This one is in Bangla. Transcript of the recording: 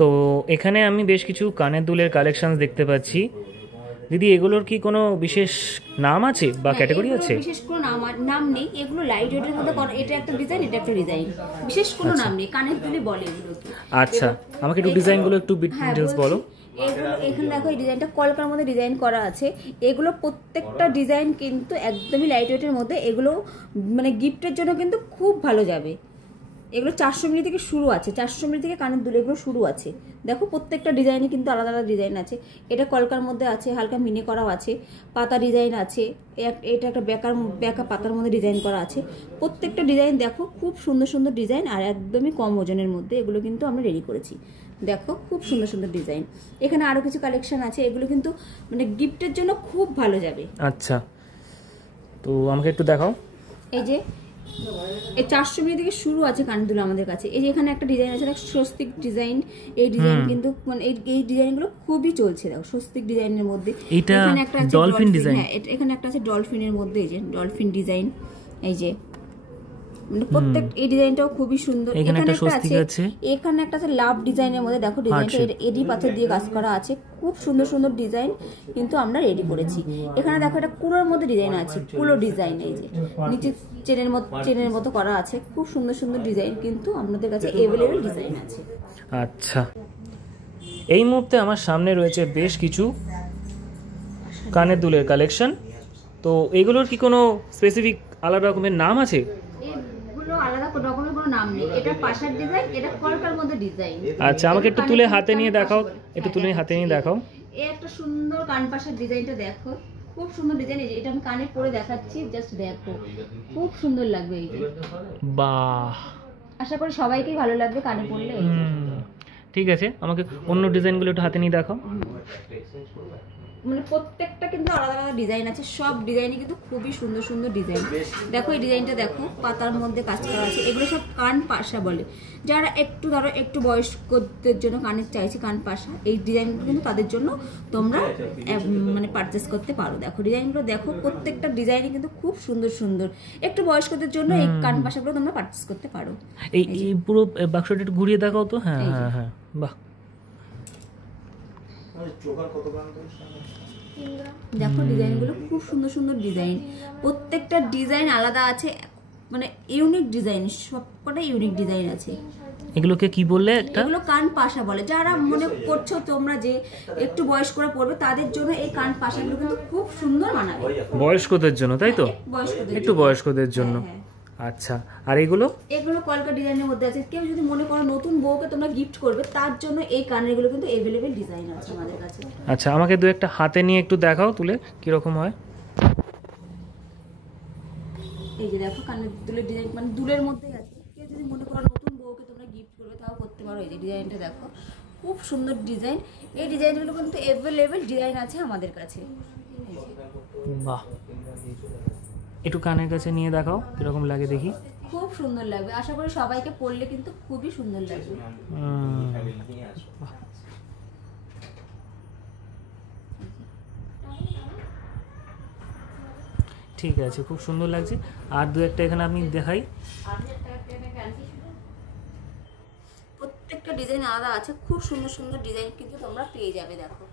তো এখানে আমি বেশ কিছু কানের দুলের কালেকশন দেখতে পাচ্ছি। দিদি, এগুলোর কি কোনো বিশেষ নাম আছে বা ক্যাটাগরি আছে? বিশেষ কোনো নাম নেই, এগুলো লাইট ওয়েটের মধ্যে করা। এটা একটা ডিজাইন, এটা একটা ডিজাইন, বিশেষ কোনো নাম নেই। কানের দুলই বলে এগুলোকে। আচ্ছা, আমাকে একটু ডিজাইনগুলো একটু ডিটেইলস বলো। এগুলো এখানে দেখো, এই ডিজাইনটা কলকার মধ্যে ডিজাইন করা আছে। এগুলো প্রত্যেকটা ডিজাইন কিন্তু একদমই লাইট ওয়েটের মধ্যে। এগুলো মানে গিফটের জন্য কিন্তু খুব ভালো যাবে। এগুলো 400 মিলি থেকে শুরু আছে, 400 মিলি থেকে কানের দুল এগুলো শুরু আছে। দেখো প্রত্যেকটা ডিজাইনে কিন্তু আলাদা আলাদা ডিজাইন আছে। এটা কলকার মধ্যে আছে, হালকা মিনে করাও আছে, পাতা ডিজাইন আছে। এটা একটা বেকা পাতার মধ্যে ডিজাইন করা আছে। প্রত্যেকটা ডিজাইন দেখো, খুব সুন্দর সুন্দর ডিজাইন, আর একদমই কম ওজনের মধ্যে এগুলো কিন্তু আমরা রেডি করেছি। দেখো খুব সুন্দর সুন্দর ডিজাইন। এখানে আরো কিছু কালেকশন আছে, এগুলো কিন্তু মানে গিফটের জন্য খুব ভালো যাবে। আচ্ছা, তো আমাকে একটু দেখাও। এই যে এই 400 মিলি থেকে শুরু আছে কানদুল আমাদের কাছে। এই যে এখানে একটা ডিজাইন আছে, স্বস্তিক ডিজাইন। এই ডিজাইন কিন্তু মানে এই ডিজাইনগুলো খুবই চলছে। দেখো স্বস্তিক ডিজাইনের মধ্যে এখানে একটা আছে ডলফিন ডিজাইন। হ্যাঁ, এখানে একটা আছে ডলফিনের মধ্যে, এই যে ডলফিন ডিজাইন। এই যে মানে প্রত্যেক এই ডিজাইনটাও খুবই সুন্দর। এখানে একটা স্বস্তিক আছে, এখানে একটা আছে লাভ ডিজাইনের মধ্যে। দেখো ডিজাইনটা এডি পাথর দিয়ে কাজ করা আছে, খুব সুন্দর সুন্দর ডিজাইন কিন্তু আমরা রেডি করেছি। এখানে দেখো একটা কুলোর মধ্যে ডিজাইন আছে, কুলো ডিজাইন। এই যে নিচে চেনের মতো করা আছে, খুব সুন্দর সুন্দর ডিজাইন কিন্তু আমাদের কাছে अवेलेबल ডিজাইন আছে। আচ্ছা, এই মুহূর্তে আমার সামনে রয়েছে বেশ কিছু কানের দুলের কালেকশন। তো এগুলোর কি কোনো স্পেসিফিক আলাদা রকমের নাম আছে? এগুলো আলাদা রকমের কোনো নাম নেই। এটা পাশার ডিজাইন, এটা কলকার মধ্যে ডিজাইন। আচ্ছা, আমাকে একটু তুলে হাতে নিয়ে দেখাও, একটু তুলে হাতে নিয়ে দেখাও। এই একটা সুন্দর কান পাশার ডিজাইনটা দেখো, খুব সুন্দর ডিজাইন। এই যে এটা আমি কানে পরে দেখাচ্ছি, জাস্ট দেখো খুব সুন্দর লাগবে। এই যে বাহ, আশা করি সবাইকেই ভালো লাগবে কানে পরলে। ঠিক আছে, আমাকে অন্য ডিজাইনগুলো একটু হাতে নিয়ে দেখাও। মানে প্রত্যেকটা কিন্তু আলাদা আলাদা ডিজাইন আছে, সব ডিজাইনই কিন্তু খুবই সুন্দর সুন্দর ডিজাইন। দেখো এই ডিজাইনটা দেখো, পাতার মধ্যে কাজ করা আছে। এগুলো সব কান পাশা বলে। যারা একটু ধরো একটু বয়স্কদের জন্য কানের চাইছে কান পাশা, এই ডিজাইনগুলো কিন্তু তাদের জন্য তোমরা মানে পারচেস করতে পারো। দেখো ডিজাইনগুলো দেখো, প্রত্যেকটা ডিজাইনই কিন্তু খুব সুন্দর সুন্দর। একটু বয়স্কদের জন্য এই কান পাশাগুলো তোমরা পারচেস করতে পারো। এই পুরো বাক্সটা একটু ঘুরিয়ে দেখাও তো। হ্যাঁ হ্যাঁ হ্যাঁ, বাহ। দেখো ডিজাইনগুলো খুব সুন্দর সুন্দর ডিজাইন, প্রত্যেকটা ডিজাইন আলাদা আছে, মানে ইউনিক ডিজাইন, সবকটা ইউনিক ডিজাইন আছে। এগুলোকে কি বললে? এগুলো কান পাশা বলে। যারা মনে করছো তোমরা যে একটু বয়স্করা পড়বে, তাদের জন্য এই কান পাশাগুলো কিন্তু খুব সুন্দর মানাবে। বয়স্কদের জন্য, তাই তো? একটু বয়স্কদের জন্য। আচ্ছা, আর এগুলো কলকা ডিজাইনের মধ্যে আছে। কেউ যদি মনে করো নতুন বউকে তোমরা গিফট করবে, তার জন্য এই কানেরগুলো কিন্তু अवेलेबल ডিজাইন আছে আমাদের কাছে। আচ্ছা, আমাকে দু একটা হাতে নিয়ে একটু দেখাও তুলে, কি রকম হয়। এই যে দেখো কানের দুলের ডিজাইন, মানে দুলের মধ্যেই আছে। কেউ যদি মনে করো নতুন বউকে তোমরা গিফট করবে, তাও করতে পারো। এই যে ডিজাইনটা দেখো, খুব সুন্দর ডিজাইন। এই ডিজাইনগুলো কিন্তু अवेलेबल ডিজাইন আছে আমাদের কাছে। বাহ, একটু কানের কাছে নিয়ে দেখাও কিরকম লাগে দেখি। খুব সুন্দর লাগবে, আশা করি সবাইকে পরলে কিন্তু খুবই সুন্দর লাগবে। ঠিক আছে, খুব সুন্দর লাগছে। আর দু একটা এখানে আমি দেখাই। প্রত্যেকটা ডিজাইন আলাদা আছে, খুব সুন্দর সুন্দর ডিজাইন কিন্তু তোমরা পেয়ে যাবে। দেখো